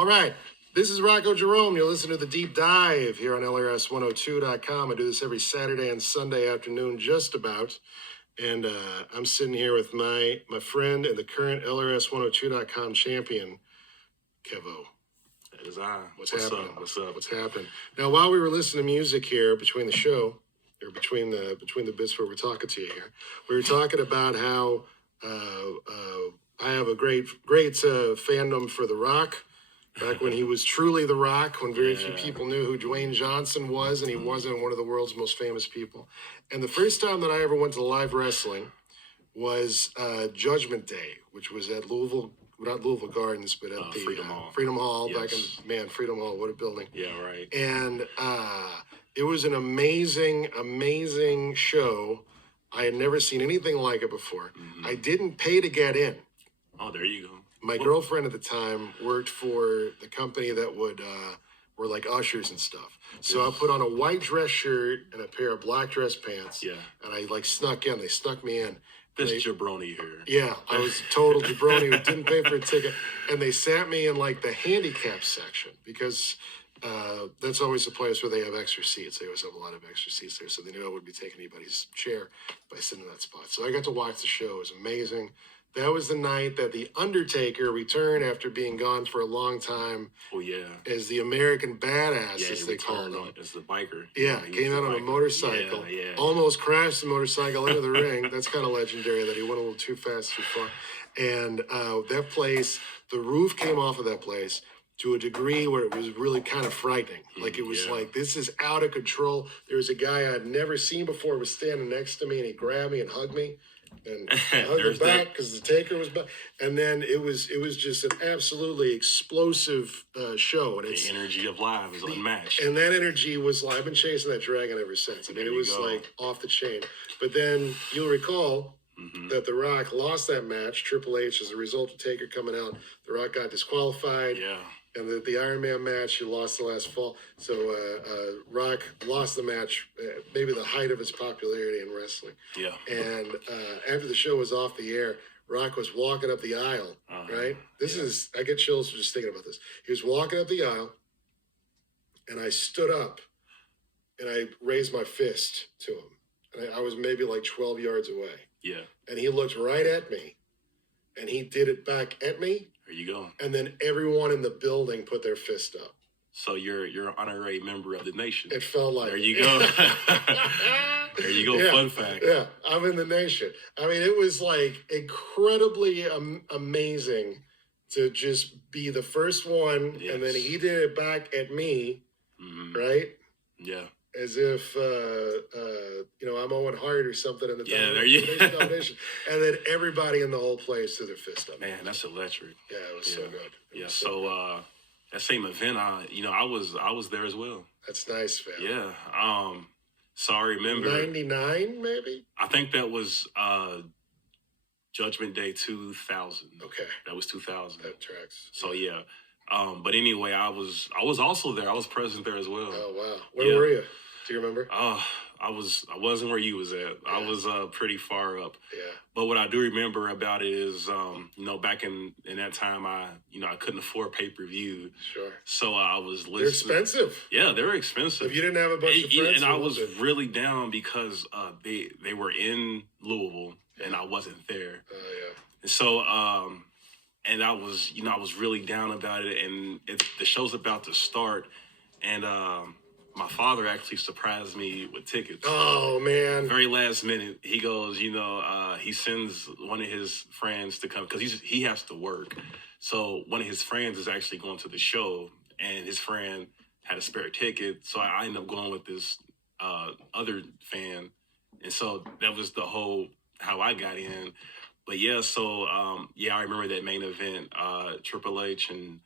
All right. This is Rocko Jerome. You'll listen to The Deep Dive here on LRS102.com. I do this every Saturday and Sunday afternoon, just about. And I'm sitting here with my friend and the current LRS102.com champion, Kevo. That is I. What's happening? Up? What's up? What's happening? Now, while we were listening to music here between the show, or between the bits where we're talking to you here, we were talking about how I have a great fandom for The Rock. Back when he was truly The Rock, when very few people knew who Dwayne Johnson was, and he wasn't one of the world's most famous people. And the first time that I ever went to live wrestling was Judgment Day, which was at Louisville, not Louisville Gardens, but at the Freedom Hall. Yes. Back in, Freedom Hall, what a building. Yeah, right. And it was an amazing show. I had never seen anything like it before. Mm-hmm. I didn't pay to get in. Oh, there you go. My girlfriend at the time worked for the company that were like ushers and stuff. So I put on a white dress shirt and a pair of black dress pants. Yeah. And I snuck in. They snuck me in. This jabroni here. Yeah, I was a total jabroni who didn't pay for a ticket. And they sat me in the handicap section because that's always the place where they have extra seats. They always have a lot of extra seats there. So they knew I wouldn't be taking anybody's chair by sitting in that spot. So I got to watch the show. It was amazing. That was the night that The Undertaker returned after being gone for a long time. Oh, yeah. As the American Badass, as they called him. As the biker. Yeah, came out on a motorcycle. Yeah. Almost crashed the motorcycle into the ring. That's kind of legendary that he went a little too fast, too far. And that place, the roof came off of that place to a degree where it was really kind of frightening. It was this is out of control. There was a guy I'd never seen before was standing next to me, and he grabbed me and hugged me. And I hugged him back because the Taker was back. And then it was just an absolutely explosive show. And the energy of live is unmatched. And that energy was I've been chasing that dragon ever since. I mean, it was off the chain. But then you'll recall that The Rock lost that match, Triple H, as a result of Taker coming out. The Rock got disqualified. Yeah. And the Iron Man match, he lost the last fall. So Rock lost the match, maybe the height of his popularity in wrestling. Yeah. And after the show was off the air, Rock was walking up the aisle, right? I get chills just thinking about this. He was walking up the aisle, and I stood up, and I raised my fist to him. And I was maybe 12 yards away. Yeah. And he looked right at me, and he did it back at me. There you go. And then everyone in the building put their fist up. So you're an honorary member of the nation. It felt like there you go. There you go. Yeah, fun fact. Yeah, I'm in the nation. I mean, it was incredibly amazing to just be the first one, and then he did it back at me, right? Yeah. As if I'm Owen Hart or something in the domination. And then everybody in the whole place threw their fist up. Man, that's electric. Yeah, it was so good. So that same event, I was there as well. That's nice, man. Yeah. So I remember 99, maybe. I think that was Judgment Day 2000. Okay, that was 2000. That tracks. So yeah. But anyway, I was also there. I was present there as well. Oh wow! Where were you? Do you remember? I wasn't where you was at. Yeah. I was pretty far up. Yeah. But what I do remember about it is, back in that time, I couldn't afford pay-per-view. Sure. So I was listening. They're expensive. Yeah, they were expensive. If you didn't have a bunch of friends, and I was really down because they were in Louisville and I wasn't there. Oh yeah. And so. And I was really down about it, and the show's about to start, and my father actually surprised me with tickets. Oh, man. Very last minute, he goes, he sends one of his friends to come, because he has to work. So one of his friends is actually going to the show, and his friend had a spare ticket, so I ended up going with this other fan, and so that was the whole how I got in. But yeah, so I remember that main event, Triple H and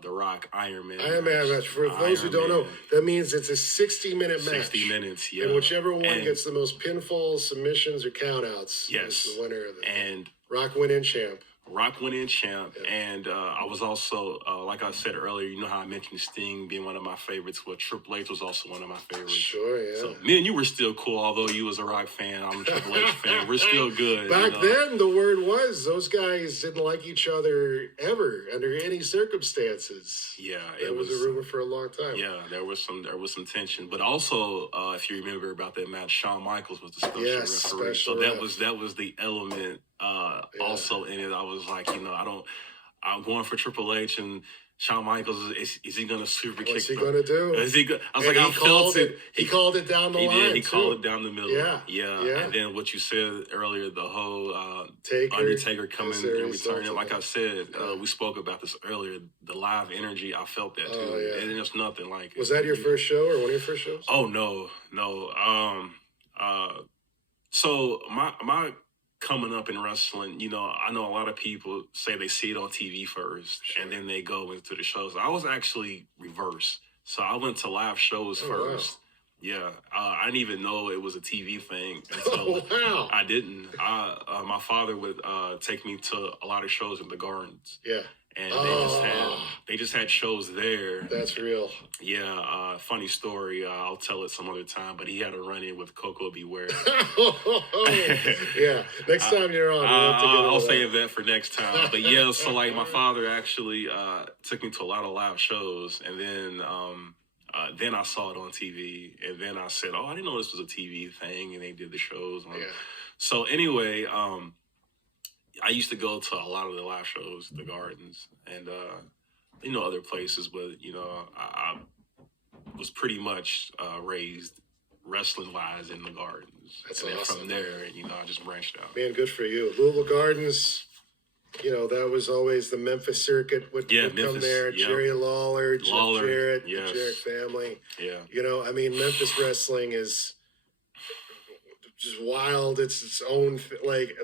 The Rock, Iron Man. Iron Man match. For those who don't know, that means it's a 60-minute match. 60 minutes, yeah. And whichever one gets the most pinfalls, submissions, or countouts is the winner of it. And Rock went in champ. Rock went in champ, and I was also, like I said earlier, you know how I mentioned Sting being one of my favorites. Well, Triple H was also one of my favorites. Sure, yeah. So me and you were still cool, although you was a Rock fan. I'm a Triple H fan. We're still good. Back then, the word was those guys didn't like each other ever under any circumstances. Yeah, it was a rumor for a long time. Yeah, there was some tension, but also if you remember about that match, Shawn Michaels was the special referee. So that was the element also in it. I was like, I'm going for Triple H, and Shawn Michaels, is he going to super kick? What's he going to do? I was like, I felt it. He called it down the line. He did. He called it down the middle. Yeah. And then what you said earlier, the whole Undertaker coming and returning. Like I said, we spoke about this earlier. The live energy, I felt that too. And there's nothing like it. Was that your first show or one of your first shows? Oh, no. So my coming up in wrestling, I know a lot of people say they see it on TV first, and then they go into the shows. I was actually reversed. So I went to live shows first. Wow. Yeah, I didn't even know it was a TV thing until I didn't. My father would take me to a lot of shows in the Gardens. Yeah. And they just had shows there. That's real. Yeah, funny story. I'll tell it some other time. But he had a run-in with Coco Beware. Yeah, next time you're on, I'll save that for next time. But yeah, so like my father actually took me to a lot of live shows, and then I saw it on TV, and then I said, "Oh, I didn't know this was a TV thing," and they did the shows. So anyway, I used to go to a lot of the live shows, the Gardens, and other places, but I was pretty much raised wrestling wise in the Gardens. That's and awesome. From there, I just branched out. Man, good for you. Louisville Gardens. That was always the Memphis circuit would come there. Yep. Jerry Lawler, Jeff Jarrett, the Jarrett family. Yeah. Memphis wrestling is just wild. It's its own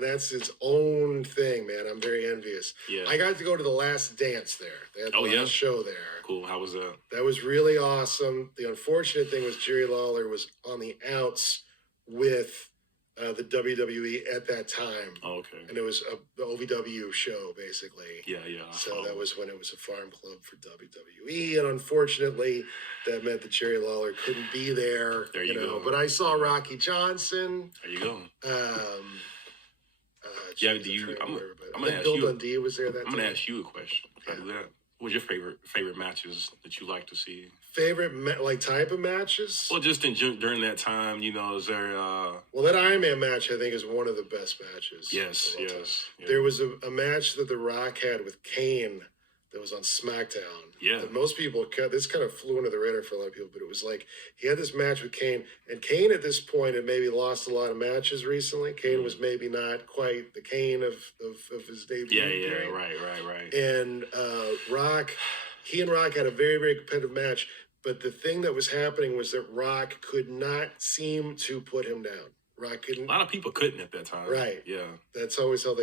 that's its own thing, man. I'm very envious. Yeah. I got to go to the Last Dance there. They had the last show there. Cool. How was that? That was really awesome. The unfortunate thing was Jerry Lawler was on the outs with the WWE at that time. Oh, okay. And it was the OVW show, basically. Yeah. So that was when it was a farm club for WWE. And unfortunately, that meant that Jerry Lawler couldn't be there. There you go. But I saw Rocky Johnson. There you go. I'm going to ask Bill Dundee was there that time. I'm going to ask you a question. Can I do that? What was your favorite matches that you like to see? Favorite type of matches? Well, just during that time, is there? Well, that Iron Man match I think is one of the best matches. Yes. Yeah. There was a match that The Rock had with Kane that was on SmackDown. Yeah. That most people, this kind of flew under the radar for a lot of people, but it was like he had this match with Kane, and Kane at this point had maybe lost a lot of matches recently. Kane was maybe not quite the Kane of his debut. Yeah, right. And he and Rock had a very, very competitive match, but the thing that was happening was that Rock could not seem to put him down. Rock couldn't. A lot of people couldn't at that time. Right. Yeah. That's always how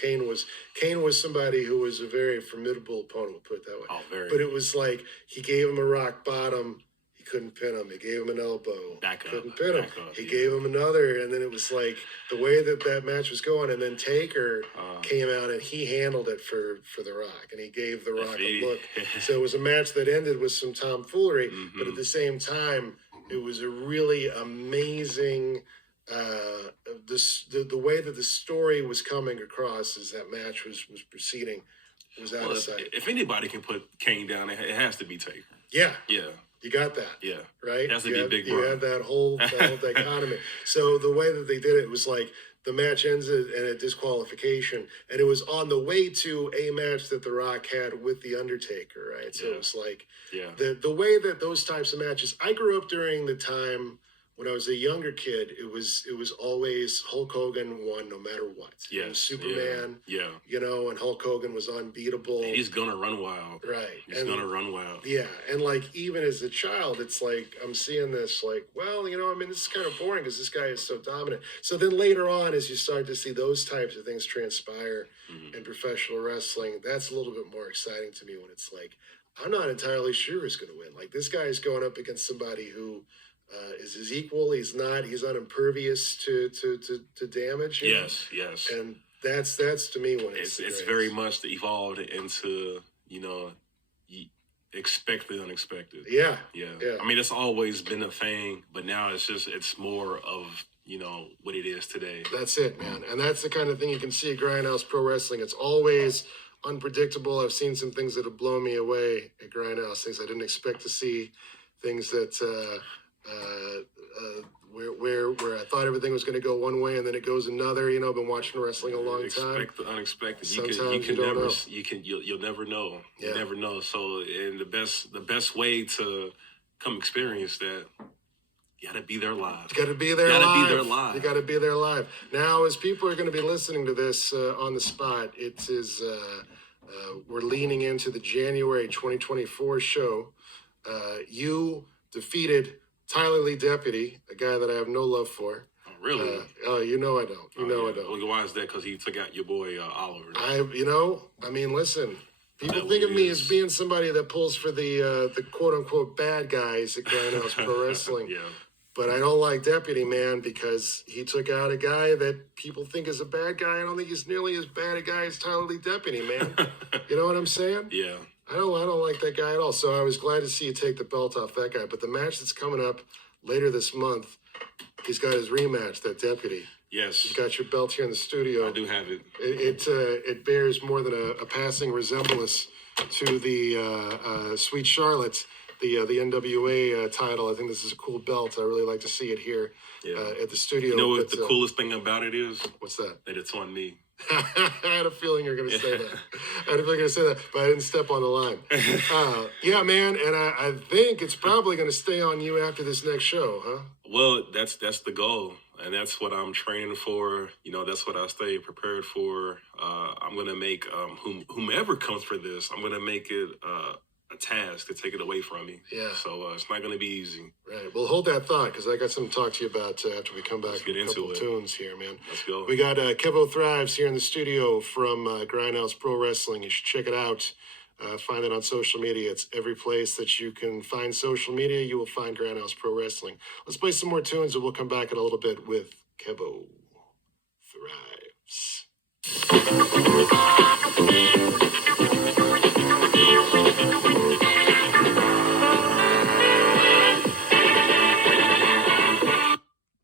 Kane was somebody who was a very formidable opponent, we'll put it that way. Oh, very. But it was like he gave him a rock bottom, he couldn't pin him. He gave him an elbow, couldn't pin him. He gave him another, and then it was like the way that match was going, and then Taker came out and he handled it for The Rock, and he gave The Rock a look. So it was a match that ended with some tomfoolery, but at the same time, it was a really amazing, the way that the story was coming across as that match was proceeding was out of sight. If anybody can put Kane down, it has to be Taker. Yeah. Yeah. You got that. Yeah. Right? It has to be Big Bro. You had that whole dichotomy. So the way that they did it was like the match ends in a disqualification, and it was on the way to a match that The Rock had with The Undertaker, right? So it was like the way that those types of matches, I grew up during the time when I was a younger kid, it was always Hulk Hogan won no matter what. Yeah. It was Superman. Yeah. And Hulk Hogan was unbeatable. And he's gonna run wild. Right. He's gonna run wild. Yeah. And like even as a child, it's like I'm seeing this like, well, this is kind of boring because this guy is so dominant. So then later on, as you start to see those types of things transpire in professional wrestling, that's a little bit more exciting to me when it's like, I'm not entirely sure who's going to win. Like this guy is going up against somebody who is his equal. He's not impervious to damage. Yes. And That's to me when It's the greatest. very much evolved into, expect the unexpected. Yeah. I mean, it's always been a thing, but now it's more of, what it is today. That's it, man. And that's the kind of thing you can see at Grindhouse Pro Wrestling. It's always unpredictable. I've seen some things that have blown me away at Grindhouse, things I didn't expect to see, things that where I thought everything was going to go one way and then it goes another. I've been watching wrestling a long time. Expect the unexpected. Sometimes You'll never know. Yeah. You'll never know. So, and the best way to come experience that, you gotta be there live. You gotta be there live. You gotta be there live. Now, as people are going to be listening to this on the spot, it is we're leaning into the January 2024 show. You defeated Tyler Lee Deputy, a guy that I have no love for. Oh, really? I don't. I don't. Well, why is that? Because he took out your boy Oliver. Listen. People think of me as being somebody that pulls for the quote unquote bad guys at Grindhouse Pro Wrestling. Yeah. But I don't like Deputy, man, because he took out a guy that people think is a bad guy. I don't think he's nearly as bad a guy as Tyler Lee Deputy, man. You know what I'm saying? Yeah. I don't like that guy at all. So I was glad to see you take the belt off that guy. But the match that's coming up later this month, he's got his rematch, that Deputy. Yes. You've got your belt here in the studio. I do have it. It bears more than a passing resemblance to the Sweet Charlotte, the NWA title. I think this is a cool belt. I really like to see it here at the studio. You know what the coolest thing about it is? What's that? That it's on me. I had a feeling you were going to say that. But I didn't step on the line. Yeah, man, and I think it's probably going to stay on you after this next show, huh? Well, that's the goal, and that's what I'm training for. That's what I stay prepared for. I'm going to make whomever comes for this, I'm going to make it a task to take it away from me. Yeah. So it's not going to be easy. Right. Well, hold that thought, because I got something to talk to you about after we come back. Let's get a couple into it. Tunes here, man. Let's go. We got Kevo Thrives here in the studio from Grindhouse Pro Wrestling. You should check it out. Find it on social media. It's every place that you can find social media. You will find Grindhouse Pro Wrestling. Let's play some more tunes, and we'll come back in a little bit with Kevo Thrives.